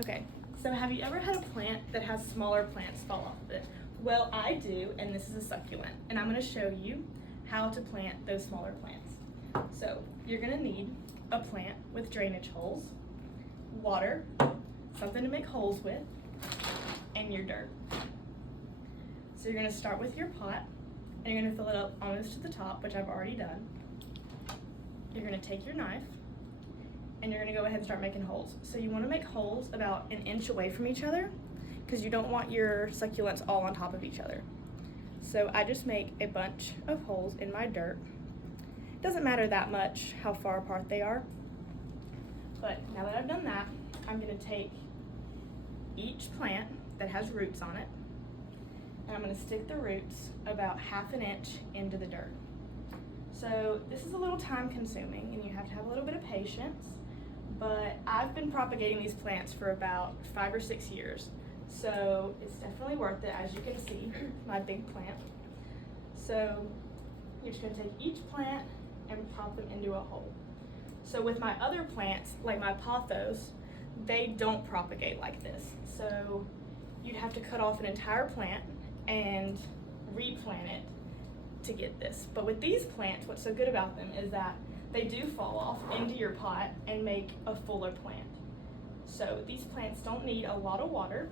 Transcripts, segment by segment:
Okay, so have you ever had a plant that has smaller plants fall off of it? Well, I do, and this is a succulent, and I'm gonna show you how to plant those smaller plants. So you're gonna need a plant with drainage holes, water, something to make holes with, and your dirt. So you're gonna start with your pot, and you're gonna fill it up almost to the top, which I've already done. You're gonna take your knife, and you're gonna go ahead and start making holes. So you wanna make holes about an inch away from each other because you don't want your succulents all on top of each other. So I just make a bunch of holes in my dirt. It doesn't matter that much how far apart they are, but now that I've done that, I'm gonna take each plant that has roots on it, and I'm gonna stick the roots about ½ an inch into the dirt. So this is a little time consuming and you have to have a little bit of patience, but I've been propagating these plants for about 5 or 6 years. So it's definitely worth it, as you can see, my big plant. So you're just gonna take each plant and pop them into a hole. So with my other plants, like my pothos, they don't propagate like this. So you'd have to cut off an entire plant and replant it to get this. But with these plants, what's so good about them is that they do fall off into your pot and make a fuller plant. So these plants don't need a lot of water.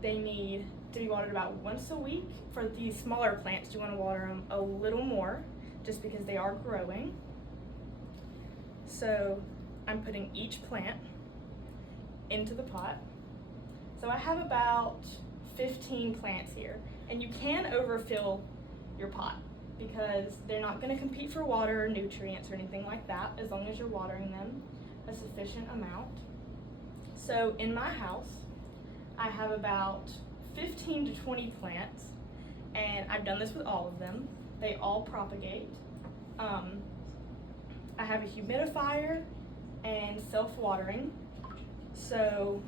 They need to be watered about once a week. For these smaller plants, you want to water them a little more just because they are growing. So I'm putting each plant into the pot. So I have about 15 plants here, and you can overfill your pot because they're not going to compete for water or nutrients or anything like that as long as you're watering them a sufficient amount. So in my house, I have about 15 to 20 plants, and I've done this with all of them. They all propagate. I have a humidifier and self-watering, so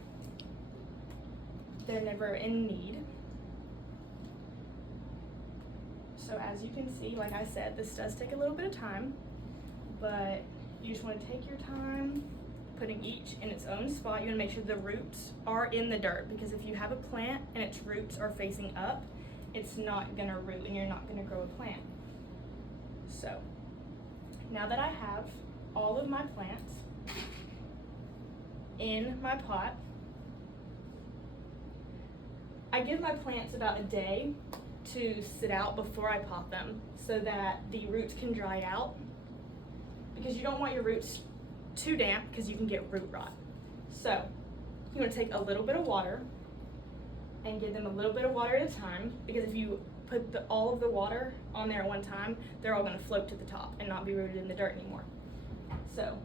they're never in need. So as you can see, like I said, this does take a little bit of time, but you just want to take your time putting each in its own spot. You want to make sure the roots are in the dirt, because if you have a plant and its roots are facing up, it's not going to root and you're not going to grow a plant. So now that I have all of my plants in my pot, I give my plants about a day to sit out before I pot them so that the roots can dry out, because you don't want your roots too damp because you can get root rot. So you want to take a little bit of water and give them a little bit of water at a time, because if you put all of the water on there at one time, they're all going to float to the top and not be rooted in the dirt anymore. So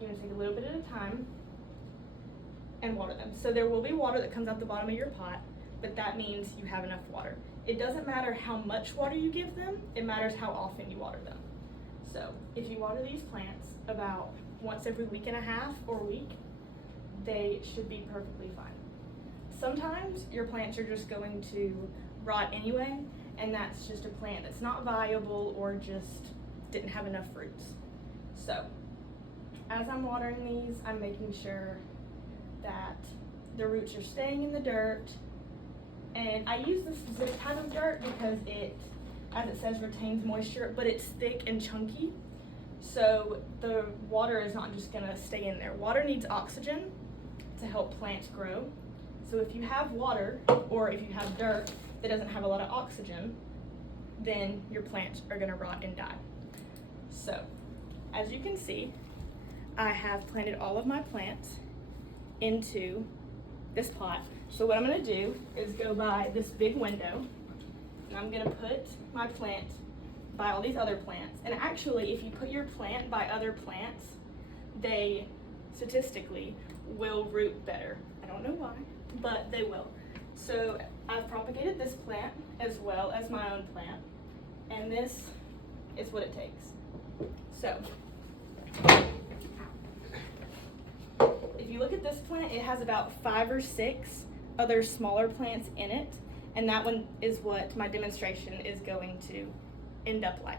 you're going to take a little bit at a time and water them. So there will be water that comes out the bottom of your pot, but that means you have enough water. It doesn't matter how much water you give them, it matters how often you water them. So if you water these plants about once every week and a half or week, they should be perfectly fine. Sometimes your plants are just going to rot anyway, and that's just a plant that's not viable or just didn't have enough roots. So as I'm watering these, I'm making sure that the roots are staying in the dirt. And I use this type of dirt because it, as it says, retains moisture, but it's thick and chunky. So the water is not just gonna stay in there. Water needs oxygen to help plants grow. So if you have water, or if you have dirt that doesn't have a lot of oxygen, then your plants are gonna rot and die. So as you can see, I have planted all of my plants into this pot. So what I'm gonna do is go by this big window, and I'm gonna put my plant by all these other plants. And actually, if you put your plant by other plants, they statistically will root better. I don't know why, but they will. So I've propagated this plant as well as my own plant, and this is what it takes. So if you look at this plant, it has about 5 or 6 other smaller plants in it, and that one is what my demonstration is going to end up like.